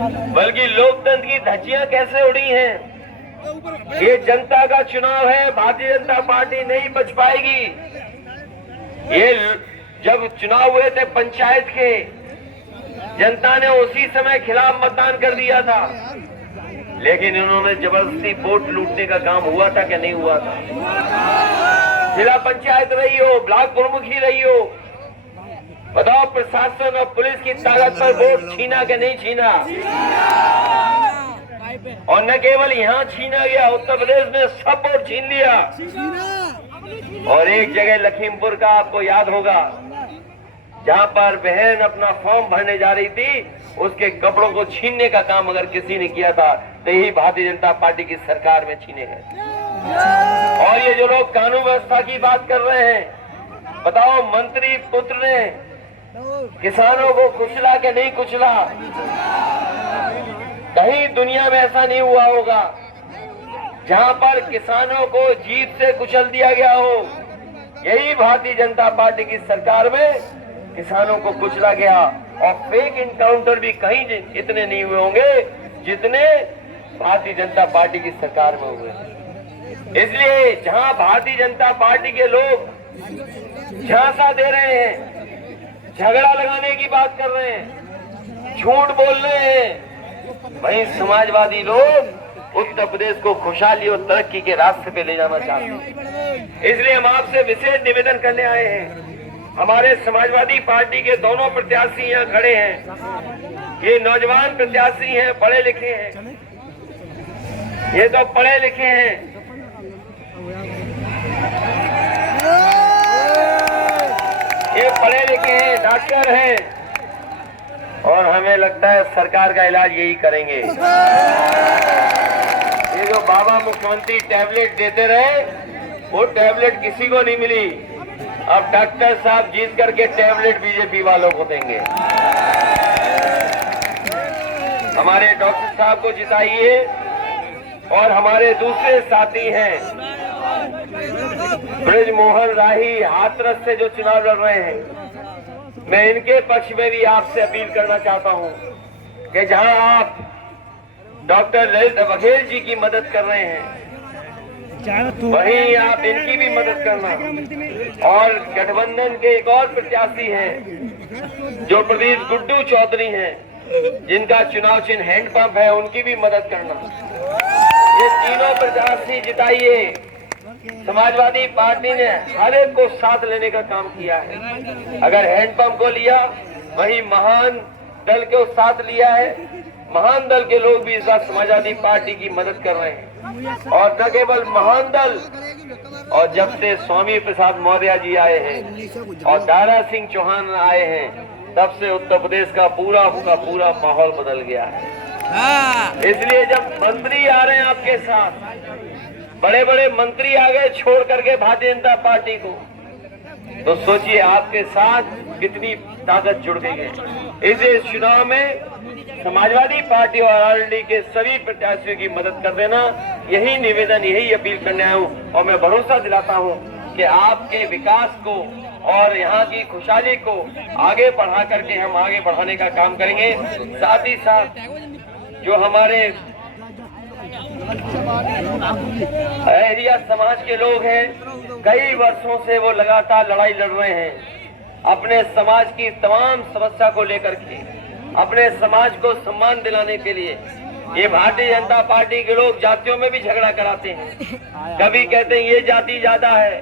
बल्कि लोकतंत्र की धज्जियां कैसे उड़ी हैं। ये जनता का चुनाव है, भारतीय जनता पार्टी नहीं बच पाएगी। ये जब चुनाव हुए थे पंचायत के, जनता ने उसी समय खिलाफ मतदान कर दिया था, लेकिन इन्होंने जबरदस्ती वोट लूटने का काम हुआ था क्या? नहीं हुआ था। जिला पंचायत रही हो, ब्लॉक प्रमुखी रही हो, बताओ प्रशासन और पुलिस की ताकत पर वोट छीना कि नहीं छीना? और न केवल यहाँ छीना गया, उत्तर प्रदेश में सब वोट छीन लिया। और एक जगह लखीमपुर का आपको याद होगा, जहाँ पर बहन अपना फॉर्म भरने जा रही थी, उसके कपड़ों को छीनने का काम अगर किसी ने किया था तो यही भारतीय जनता पार्टी की सरकार में छीने हैं। और ये जो लोग कानून व्यवस्था की बात कर रहे हैं, बताओ मंत्री पुत्र ने किसानों को कुचला कि नहीं कुचला? कहीं दुनिया में ऐसा नहीं हुआ होगा जहां पर किसानों को जीत से कुचल दिया गया हो। यही भारतीय जनता पार्टी की सरकार में किसानों को कुचला गया। और फेक इनकाउंटर भी कहीं इतने नहीं हुए होंगे जितने भारतीय जनता पार्टी की सरकार में हुए। इसलिए जहां भारतीय जनता पार्टी के लोग झांसा दे रहे हैं, झगड़ा लगाने की बात कर रहे हैं, झूठ बोल रहे हैं, वहीं समाजवादी लोग उत्तर प्रदेश को खुशहाली और तरक्की के रास्ते पे ले जाना चाहते हैं। इसलिए हम आपसे विशेष निवेदन करने आए हैं। हमारे समाजवादी पार्टी के दोनों प्रत्याशी यहाँ खड़े हैं। ये नौजवान प्रत्याशी हैं, पढ़े लिखे हैं, ये तो पढ़े लिखे हैं। ये पढ़े लिखे हैं, डॉक्टर हैं, और हमें लगता है सरकार का इलाज यही करेंगे। ये जो बाबा मुख्यमंत्री टैबलेट देते रहे, वो टैबलेट किसी को नहीं मिली। अब डॉक्टर साहब जीत करके टैबलेट बीजेपी वालों को देंगे। हमारे डॉक्टर साहब को जिताइए। और हमारे दूसरे साथी हैं ब्रजमोहन राही, हाथरस से जो चुनाव लड़ रहे हैं, मैं इनके पक्ष में भी आपसे अपील करना चाहता हूं कि जहां आप डॉक्टर ललित बघेल जी की मदद कर रहे हैं, वहीं आप इनकी भी मदद करना। और गठबंधन के एक और प्रत्याशी हैं जो प्रदीप गुड्डू चौधरी हैं, जिनका चुनाव चिन्ह हैंडपंप है, उनकी भी मदद करना। ये तीनों प्रत्याशी जिताइए। समाजवादी पार्टी ने हर एक को साथ लेने का काम किया है। अगर हैंडपंप को लिया, वही महान दल को साथ लिया है। महान दल के लोग भी इस बार समाजवादी पार्टी की मदद कर रहे हैं। और न केवल महान दल, और जब से स्वामी प्रसाद मौर्य जी आए हैं और दारा सिंह चौहान आए हैं, तब से उत्तर प्रदेश का पूरा माहौल बदल गया है। इसलिए जब मंत्री आ रहे हैं आपके साथ, बड़े बड़े मंत्री आ गए छोड़ करके भारतीय जनता पार्टी को, तो सोचिए आपके साथ कितनी ताकत जुड़ गई है। इस चुनाव में समाजवादी पार्टी और आरएलडी के सभी प्रत्याशियों की मदद कर देना, यही निवेदन, यही अपील करने आया हूँ। और मैं भरोसा दिलाता हूँ कि आपके विकास को और यहाँ की खुशहाली को आगे बढ़ा करके हम आगे बढ़ाने का काम करेंगे। साथ ही साथ जो हमारे एरिया समाज के लोग हैं, कई वर्षों से वो लगातार लड़ाई लड़ रहे हैं अपने समाज की तमाम समस्या को लेकर के, अपने समाज को सम्मान दिलाने के लिए। ये भारतीय जनता पार्टी के लोग जातियों में भी झगड़ा कराते हैं। कभी कहते हैं ये जाति ज्यादा है,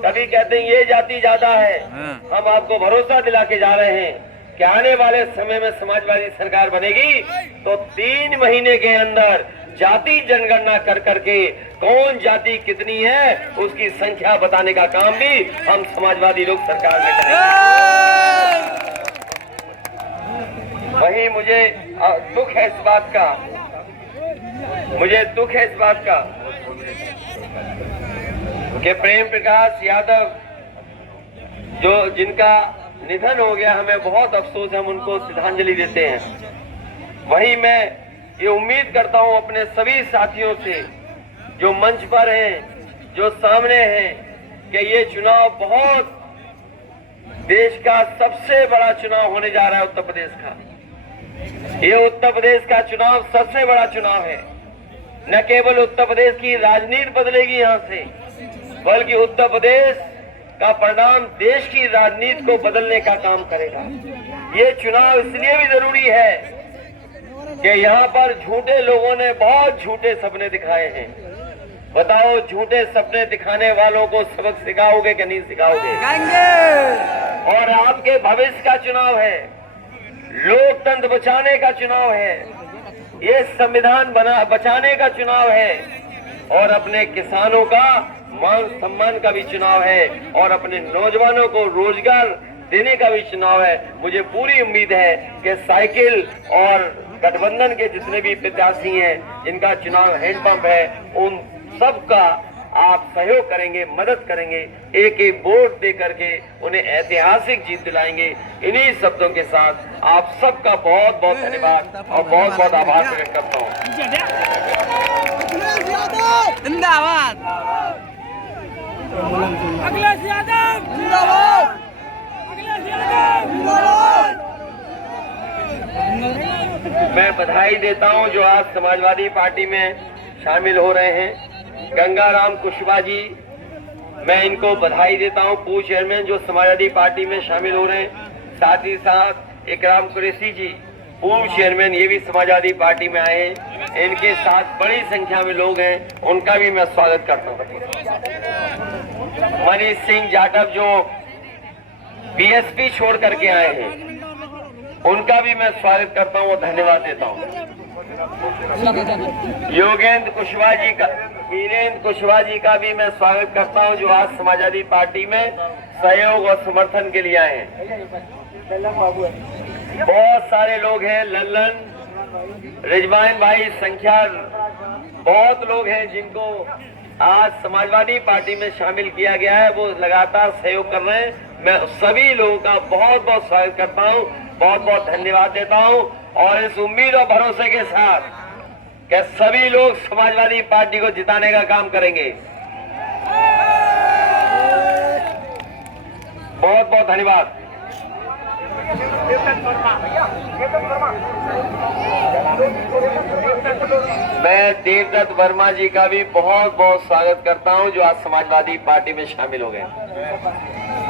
कभी कहते हैं ये जाति ज्यादा है। हम आपको भरोसा दिला के जा रहे हैं कि आने वाले समय में समाजवादी सरकार बनेगी तो 3 महीने के अंदर जाति जनगणना कर करके कौन जाति कितनी है उसकी संख्या बताने का काम भी हम समाजवादी लोग सरकार में करेंगे। वहीं मुझे दुख है इस बात का, कि प्रेम प्रकाश यादव जो जिनका निधन हो गया, हमें बहुत अफसोस है, हम उनको श्रद्धांजलि देते हैं। वहीं मैं ये उम्मीद करता हूं अपने सभी साथियों से जो मंच पर हैं, जो सामने हैं, कि ये चुनाव बहुत देश का सबसे बड़ा चुनाव होने जा रहा है उत्तर प्रदेश का। ये उत्तर प्रदेश का चुनाव सबसे बड़ा चुनाव है। न केवल उत्तर प्रदेश की राजनीति बदलेगी यहाँ से, बल्कि उत्तर प्रदेश का परिणाम देश की राजनीति को बदलने का काम करेगा। ये चुनाव इसलिए भी जरूरी है कि यहाँ पर झूठे लोगों ने बहुत झूठे सपने दिखाए हैं। बताओ, झूठे सपने दिखाने वालों को सबक सिखाओगे कि नहीं सिखाओगे? और आपके भविष्य का चुनाव है, लोकतंत्र बचाने का चुनाव है, ये संविधान बचाने का चुनाव है, और अपने किसानों का मान सम्मान का भी चुनाव है, और अपने नौजवानों को रोजगार देने का भी चुनाव है। मुझे पूरी उम्मीद है कि साइकिल और गठबंधन के जितने भी प्रत्याशी हैं, जिनका चुनाव हैंडपंप है, उन सबका आप सहयोग करेंगे, मदद करेंगे, एक एक वोट दे करके उन्हें ऐतिहासिक जीत दिलाएंगे। इन्हीं शब्दों के साथ आप सबका बहुत बहुत धन्यवाद और बहुत बहुत आभार प्रकट करता हूँ। जिंदाबाद। अखिलेश यादव जिंदाबाद। अखिलेश यादव जिंदाबाद। मैं बधाई देता हूं जो आज समाजवादी पार्टी में शामिल हो रहे हैं। गंगाराम कुशवाहा जी, मैं इनको बधाई देता हूं, पूर्व चेयरमैन जो समाजवादी पार्टी में शामिल हो रहे हैं। साथ ही साथ इकराम कुरैशी जी, पूर्व चेयरमैन, ये भी समाजवादी पार्टी में आए हैं। इनके साथ बड़ी संख्या में लोग हैं, उनका भी मैं स्वागत करता हूँ। मनीष सिंह जाटव जो बीएसपी छोड़ करके आए हैं, उनका भी मैं स्वागत करता हूँ और धन्यवाद देता हूँ। योगेंद्र कुशवाहा जी का, वीरेंद्र कुशवाहा जी का भी मैं स्वागत करता हूं जो आज समाजवादी पार्टी में सहयोग और समर्थन के लिए आए हैं। बहुत सारे लोग हैं, लल्लन, रिजवान भाई, संख्या बहुत लोग हैं जिनको आज समाजवादी पार्टी में शामिल किया गया है, वो लगातार सहयोग कर रहे हैं। मैं सभी लोगों का बहुत बहुत स्वागत करता हूं, बहुत बहुत धन्यवाद देता हूं, और इस उम्मीद और भरोसे के साथ कि सभी लोग समाजवादी पार्टी को जिताने का काम करेंगे। बहुत बहुत धन्यवाद। मैं देवदत्त वर्मा जी का भी बहुत बहुत स्वागत करता हूं जो आज समाजवादी पार्टी में शामिल हो गए।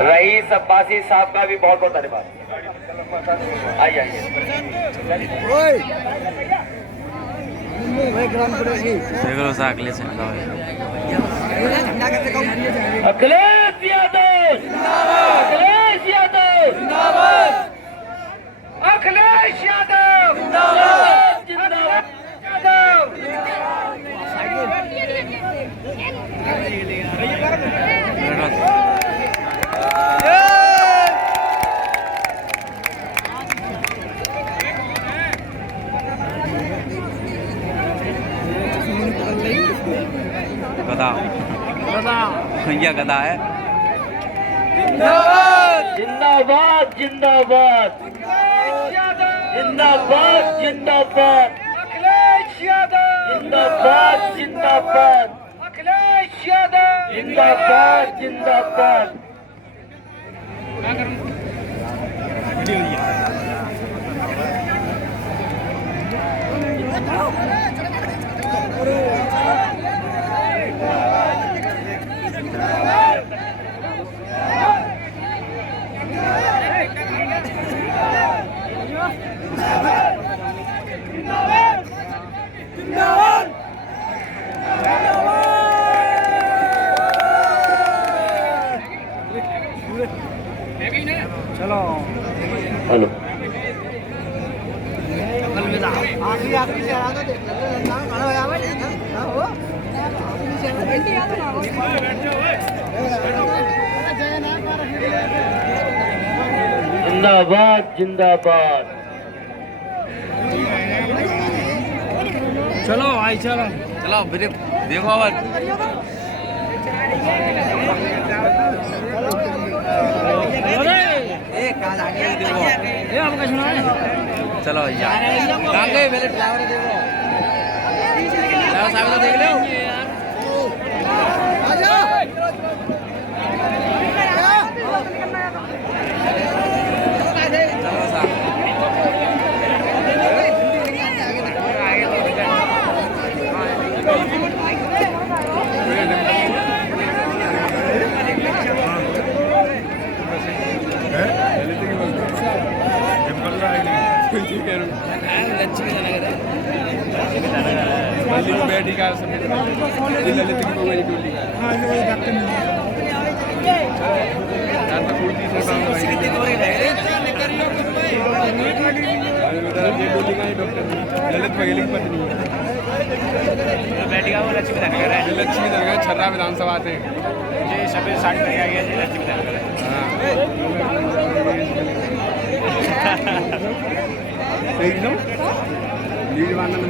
रईस अब्बासी साहब का भी बहुत बहुत धन्यवाद। आइए आइए। अखिलेश यादव जिंदाबाद। अखिलेश यादव जिंदाबाद। अखिलेश यादव जिंदाबाद। गधा भैया गधा है। जिंदाबाद जिंदाबाद जिंदाबाद जिंदाबाद। अखिलेश यादव जिंदाबाद जिंदाबाद। अखिलेश यादव जिंदाबाद जिंदाबाद। चलो हेलो। जिंदाबाद जिंदाबाद। चलो आई चलो चलो फिर देखो आवाज। चलो यार कहाँ गए पहले ड्राइवर देखो, ड्राइवर साहब को देख लो। चलो साहब लक्ष्मी नगर है दिल्ली में बैठी का समेत ललित की बउआ जी टोली का हाँ ये वही डॉक्टर नहीं यार तो कोई तीसरा काम नहीं कितने दूर है ये टोली का डॉक्टर ललित बघेल की पत्नी है बैठी का वो लक्ष्मी नगर है लक्ष्मी नगर छर्रा विधानसभा से ये सफेद साड़ी पहन के आई है लक्ष्मी नगर है एकदम लीड वाला में